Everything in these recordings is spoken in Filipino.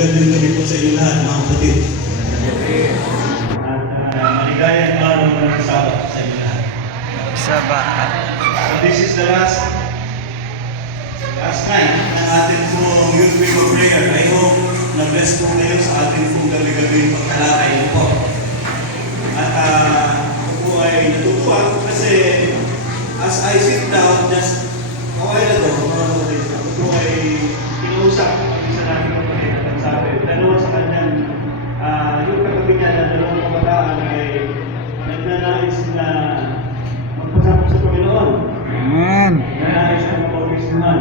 Magandang gabi po sa inyo lahat, mga kapatid. At maligayang araw ng Sabat sa inyo lahat. Sabat. So this is the last night ng ating pong Youth Week of Prayer. I hope na-bless po kayo sa ating pong gabi-gabi pagtalakay po. At ako po ay natutuwa kasi as I sit down just a while ago, mga kapatid, ako po ay kinausap ang isa namin kapatid at ang sabi, dalawa sa kanyang yung katabi niya na dalawang kabataan ay nagnanais na magpasama sa Panginoon. Amen. Nagnanais na magpapisiman.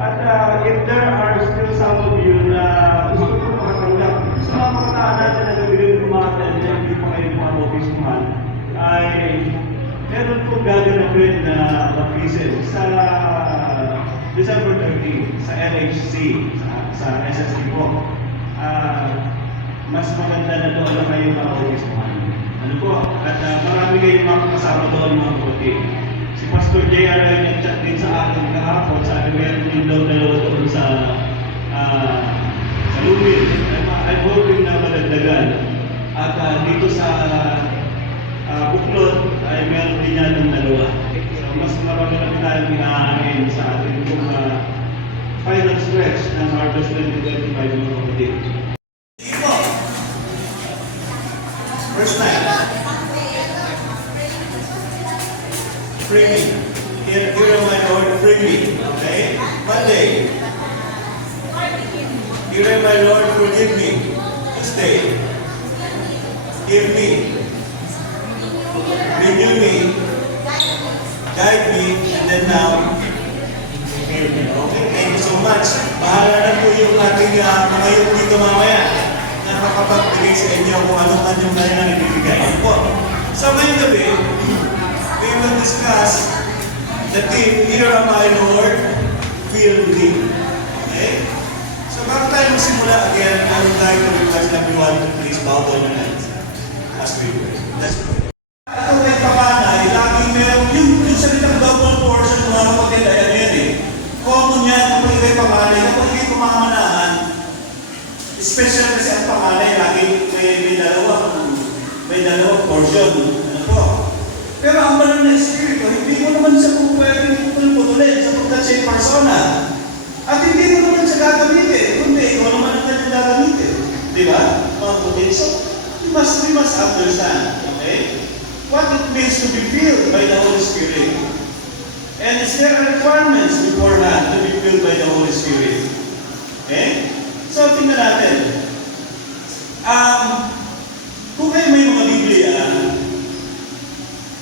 At if there are still some of you na gusto ko makatanggap sa mga kabataan natin na gawin kumatan na hindi pa kayo mapapisiman, ay meron po gaganapin na baptism sa December 13 sa LHC, sa SSC po. Mas maganda na doon na kayo mapapisiman. Ano po? At marami kayong makakasama doon mga kapatid. Si Pastor J.R. ay nag-chat din sa akin kahapon. Sabi meron din daw dalawa doon sa Lumil. I'm hoping na madagdagan. At dito sa Buklod ay meron din yan ng dalawa. So mas marami na tayong inaanin sa ating final stretch ng Harvest 2025 mga kapatid. First time. Free me. Here my Lord, free me. Okay? Monday. Here my Lord, forgive me. Tuesday. Give me. Renew me. Guide me. And then now, hear me. Okay? Thank you so much. Bahala na po yung ating mga yung dito mamaya. Nakakapagbigay sa inyo kung anong kanyang na nagbibigay. Po. So ngayong gabi, we will discuss the theme, Here am I, Lord, fill me. Okay? So bago tayo magsimula again, I would like to request everyone to please bow down your heads as we pray. Let's pray. Ito kay Pamanay, laging meron yung salitang double portion mga kapatid ay ano yan eh. Common yan kapag kay Pamanay, kapag kay pamamanahan, special kasi ang pangalay, lagi may dalawang portion. Ano po? Pero ang banal na Espiritu, hindi mo naman siya kung pwedeng putulin sapagkat siya'y persona. At hindi mo naman siya gagamitin, kundi ikaw naman ang kanyang gagamitin. Di ba? Mga putin. So, we must understand, okay? What it means to be filled by the Holy Spirit. And is there are requirements beforehand to be filled by the Holy Spirit? Okay? So, tingnan natin. Kung kayo may mga Biblia,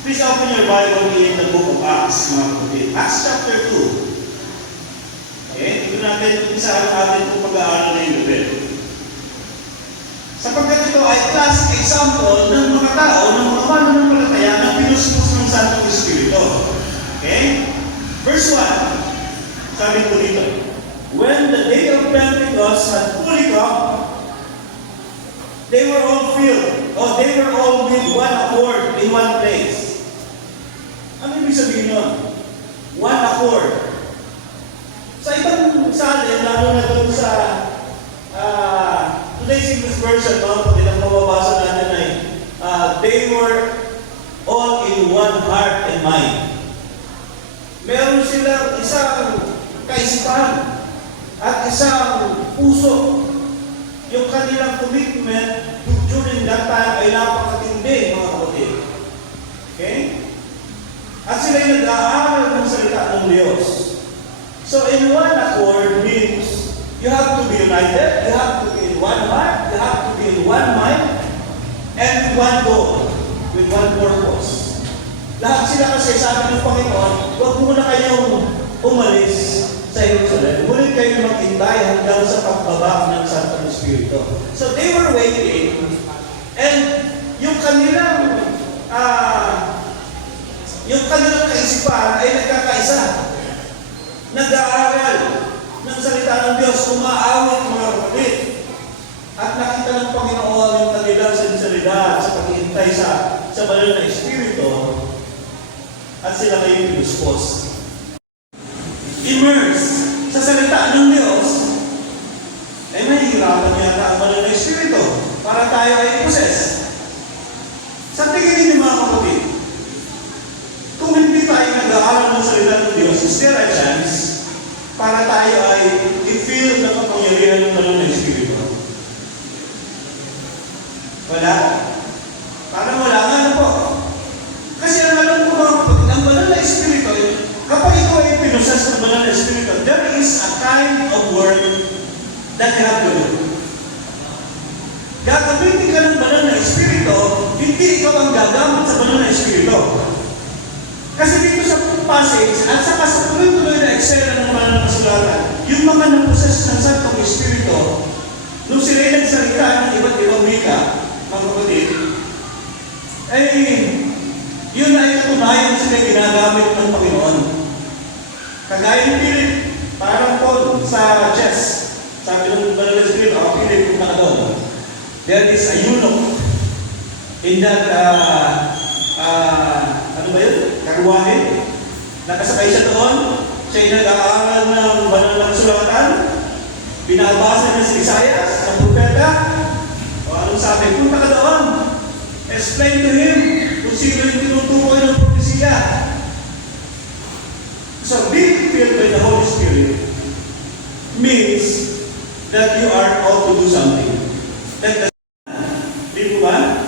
please open your Bible in the book of Acts, mga kapatid. Acts chapter 2. Okay? Tingnan natin isa ang atin kung pag-aaral na yung gabi. Sapagkat ito ay classic example ng mga tao, ng mga mananampalataya na pinuspos ng Santong Espiritu. Okay? Verse 1. Sabi ko dito, when the day of Pentecost had fully come, they were all filled, or they were all with one accord in one place. Ano ibig sabihin nun? One accord. Sa ibang salin, lalo na doon sa today's English version, no? Ang mababasa natin ay they were all in one heart and mind. Meron silang isang kaisipan at isang puso. Yung kanilang commitment during that time ay napakatindi, mga kapatid. Okay? At sila'y nag-aaral ng salita ng Diyos. So, in one accord means you have to be united, you have to be in one heart, you have to be in one mind, and with one goal, with one purpose. Lahat sila kasi sabi ng Panginoon, huwag muna kayong umalis sa Jerusalem. Ngunit kayo maghintay hanggang sa pagbaba ng Santong Espiritu. So they were waiting, and yung kanilang kaisipan ay nagkakaisa. Nag-aaral ng salita ng Diyos, umaawit mga kapatid. At nakita ng Panginoon yung kanilang sinseridad sa paghihintay sa banal na Espiritu, at sila kayo pinuspos. Immerse sa salita ng Diyos, ay mahirap banal na Espiritu para tayo ay i-possess. Sa tingin ninyo mga kapatid, kung hindi tayo nag-aaral ng salita ng Diyos, is there a chance para tayo ay i-feel na kapangyarihan ng banal na Espiritu? Wala. Parang wala nga na po. Kasi ang alam ko mga kapatid, ang banal na Espiritu, kapag ikaw ay pinusas ng banal na Espiritu, there is a kind of work that you have to do. Gagamitin ka ng banal na Espiritu, hindi ikaw ang gagamit sa banal na Espiritu. Kasi dito sa passage, at saka sa tuloy-tuloy na eksena ng banal na kasulatan, yung mga napusas ng Santong Espiritu, nung sila ay nagsalita ng iba't ibang wika, mga kapatid, ay yun ay katunayan sila ginagamit ng Panginoon. Kagaya ni Philip, parang Paul sa chess. Sabi ng banal na Espiritu, Philip, punta ka doon. There is a eunuch in that, ano ba yun? Karuwahe. Nakasakay siya doon. Siya'y nag-aaral ng banal na kasulatan. Binabasa niya si Isaiah, sa propeta. O anong sabi? Punta ka doon. Explain to him kung sino yung tinutukoy ng propesiya. So, being filled by the Holy Spirit means that you are called to do something. Di ba?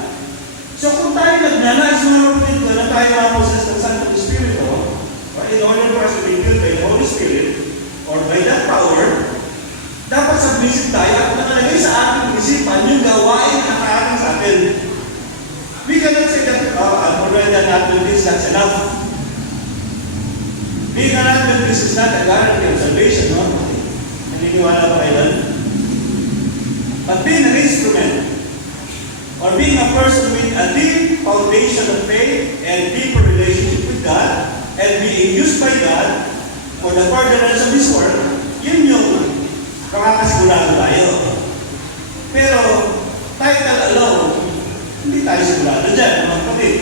So, kung tayo nagnanais mga kapatid ko na tayo maposes ng Santong Espiritu, in order for us to be filled by the Holy Spirit, or by that power, dapat submissive tayo at nakalagay sa ating isipan yung gawain na nakaating sa atin. We cannot say that, I'm already an Adventist, that's enough. Being an Adventist is not a guarantee of salvation, no? Naniniwala ba kayo doon? But being an instrument, or being a person with a deep foundation of faith and deeper relationship with God, and being used by God for the furtherance of His work, yun yung makakasigurado tayo. Pero, title alone, hindi tayo sigurado dyan, mga kapatid.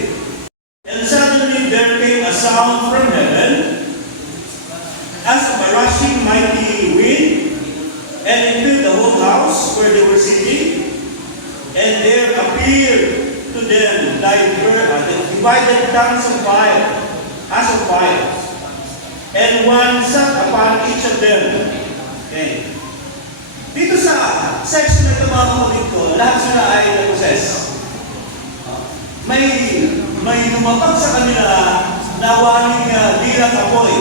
And suddenly there came a sound from heaven as of a rushing mighty wind, and it filled the whole house where they were sitting. And there appeared to them divided tongues of fire, as of fire, and one sat upon each of them. Okay. Dito sa section na ito mga kapatid ko, lahat sila ay na-possess. May lumapag sa kanila na waling dirang apoy.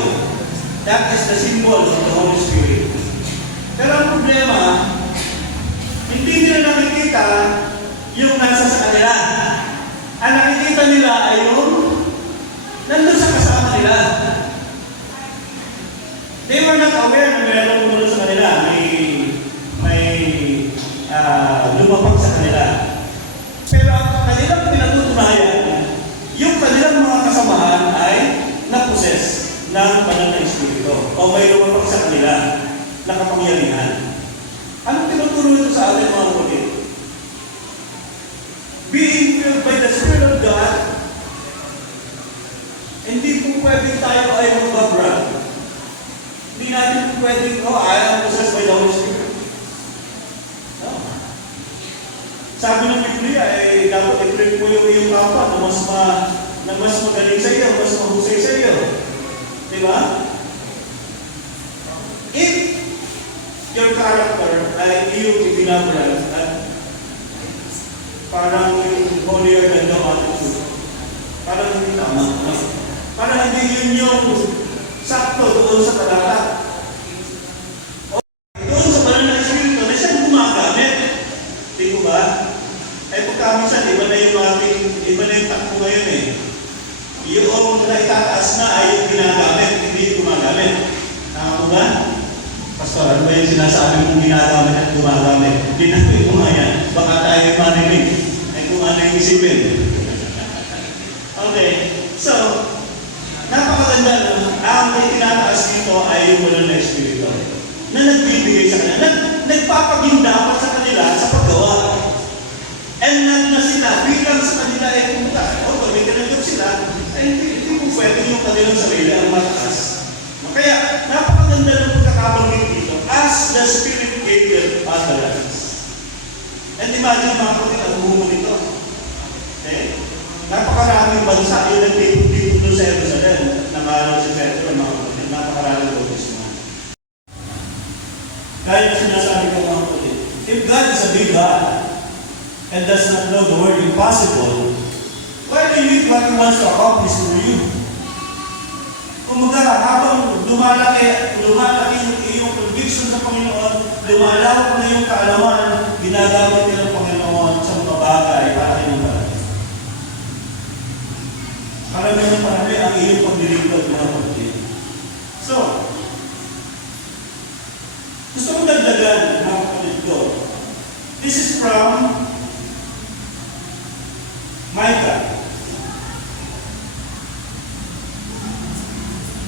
That is the symbol of the Holy Spirit. Pero ang problema, hindi nila nakikita yung nasa sa kanila. Ang nakikita nila ay yung nandun sa kasama nila. They were not aware na meron mula sa kanila. May lumapag sa kanila. Pero ang kanilang pinatutunayan, yung kanilang mga kasamahan ay na-possess ng banal na Espiritu. O may lumapag sa kanila na kapangyarihan. Anong tinuturo ito sa atin mga kapatid? Being filled by the Spirit of God, hindi po pwedeng tayo ay mag-babrag. Hindi natin po pwedeng, I am possessed by the Holy Spirit. No. Sabi ng Biblia, dapat i-pray po yung iyong kapwa na mas magaling sa iyo, mas mahusay sa iyo. Di ba? If your character ay iyong ibinabrag at parang yung holier than thou attitude, parang hindi tama. Parang hindi yun yung sakto doon sa talata. O doon sa banal na Espiritu na siyang gumagamit. Di ko ba? Ay pagkamisan, iba na yung takbo ngayon eh. Yung na itataas na ay yung ginagamit, hindi yung gumagamit. Tama ko ba? Pastor, ano ba yung sinasabi mong ginagamit at gumagamit? Hindi natin ko nga yan. Baka tayo manilig. Ay kung ano yung isipin. Okay. So, napakaganda no? Ang itinataas nito ay yung banal na Espiritu na nagbibigay sa kanila. Nagpapagindapat sa kanila sa paggawa. And na sila, bilang sa kanila ay pumunta. O, pag may tinanggap sila, ay hindi po pwede yung kanilang sarili ang mataas. Kaya, napakaganda ng pagkakabanggit dito. As the Spirit gave them utterance. And imagine mga kapatid, ang umuho nito. Okay? Napakaraming bansa yung nagtipon-tipon doon sa Jerusalem. Nangaral si Petro, mga kapatid, napakaraming bautismo. Kaya sinasabi ko mga kapatid, if God is a big God and does not know the word impossible, why do you what He wants to accomplish through you? Kumaga, habang lumalaki yung iyong conviction sa Panginoon, lumalawak na yung kaalaman, ginagamit ka ng Panginoon sa mga bagay para kayong marami. Para kayong marami ang iyong paglilingkod mga kapatid. So, gusto kong dagdagan mga kapatid ko. This is from Micah.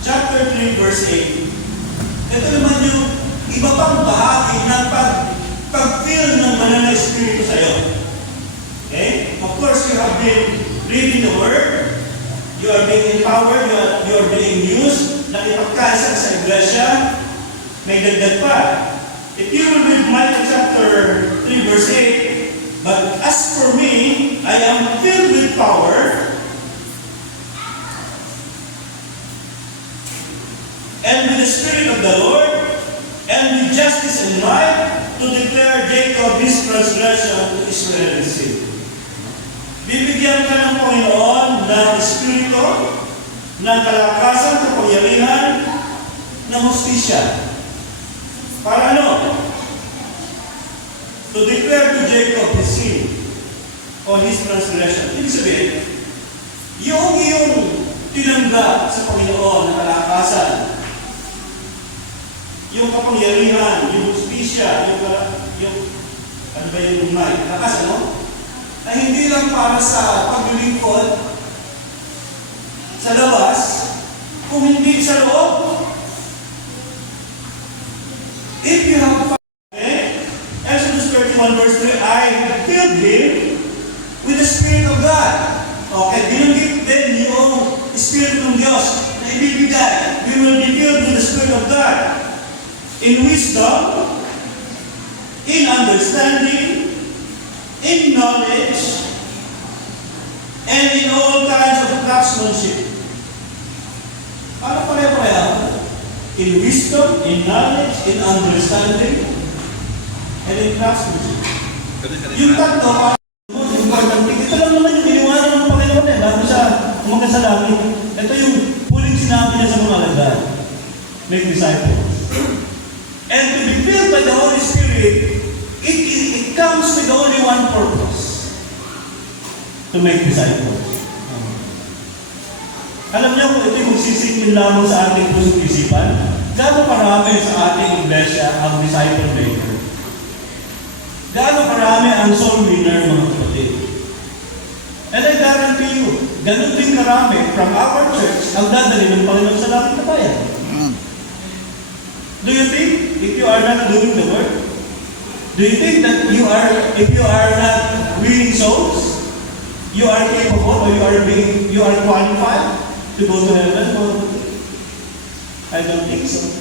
Chapter 3, verse 8. Ito naman yung iba pang bahagi ng pag-feel ng banal na Espiritu sa'yo. Okay? Of course, you have been reading the Word. You are being empowered. You are being used. Nakipagkaisa sa iglesia. May dagdag pa. If you will read Micah chapter 3, verse 8, but as for me, I am filled with power, and with the Spirit of the Lord, and with justice and right, to declare Jacob his transgression, to Israel his sin. Bibigyan ka ng Panginoon ng Espiritu, ng kalakasan, kapangyarihan, ng hustisya. Para ano? To declare to Jacob his sin, o his transgression. Ibig sabihin, yung iyong tinanggap sa Panginoon na kalakasan, yung kapangyarihan, yung hustisya, yung ano ba yung may, lakas ano? Na hindi lang para sa paglilingkod sa labas, kung hindi sa loob. If you have Exodus 31 verse 3, I have filled him with the Spirit of God. Okay, binanggit din yung Spirit ng Diyos na ibibigay. We will be filled with the Spirit of God. In wisdom, in understanding, in knowledge, and in all kinds of craftsmanship. Para pare-pareho. In wisdom, in knowledge, in understanding, and in craftsmanship. Yung tatlo, important. Ito lang naman yung iniwanan ng Panginoon bago siya umaga sa langit. Ito yung huling sinabi niya sa mga alagad. Make disciples. And to be filled by the Holy Spirit, it comes with only one purpose. To make disciples. Alam niyo kung ito yung magsisingin lamang sa ating pusong isipan, gaano karami sa ating iglesia ang disciple maker? Gaano karami ang soul winner, mga kapatid? And I guarantee you, ganun din karami from our church ang dadali ng Panginoon sa langit na bayan. Do you think, if you are not doing the work, do you think that if you are not winning souls, you are capable or you are qualified to go to heaven? I don't think so.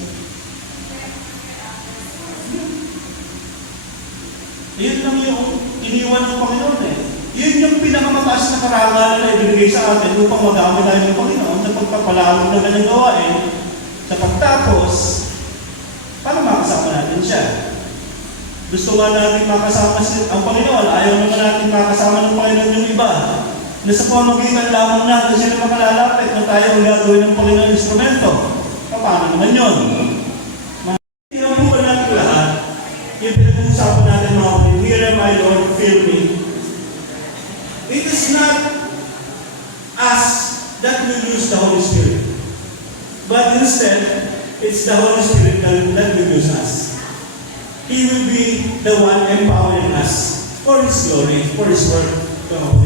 Yun lang yung iniwan ng Panginoon eh. Yun yung pinakamataas na karangalan na ibinigay sa atin upang magamit tayo ng Panginoon sa pagpapalawag ng kanyang gawain. Sa pagtapos, para makasama natin siya. Gusto nga natin makasama ang Panginoon, ayaw naman natin makasama ng Panginoon yung iba. Na sa pamagitan lamang natin sila makalalapit na tayo ang gagawin ng Panginoon instrumento. Paano naman yun? Tingnan po ba natin lahat? Yung pinag-uusapan natin mga kapatid, here am I, Lord, fill me. It is not us that will use the Holy Spirit. But instead, it's the Holy Spirit that will use us. He will be the one empowering us for His glory, for His work.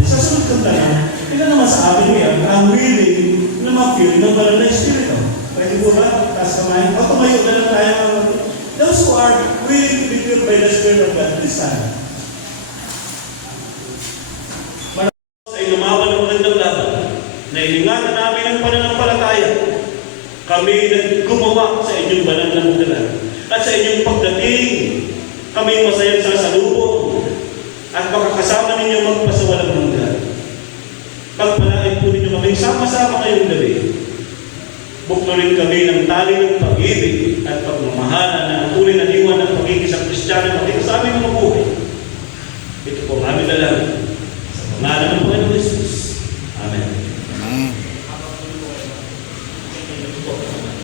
Sa sunod kong tanong, ito naman sa amin ngayon, ang willing na ma-feel ng banal na Espiritu. Pwede po ba? Taas kamay. O tumayo na lang tayo. Those who are willing to be filled by the Spirit of God this time. Marami ay lumaban ng magandang laban na iningatan namin ang pananampalataya. Kami naggumawa sa inyong banal na mugdalan. At sa inyong pagdating, kami masayang sasalubong. at makakasama ninyo magpasawalang hanggan. Pagpalain po ninyo maging sama-sama ngayong gabi. Buknurin kami ng tali ng pag-ibig at pagmamahala na ang tunay na diwa ng pagiging sa Kristiyano makita sa aming mga buhay.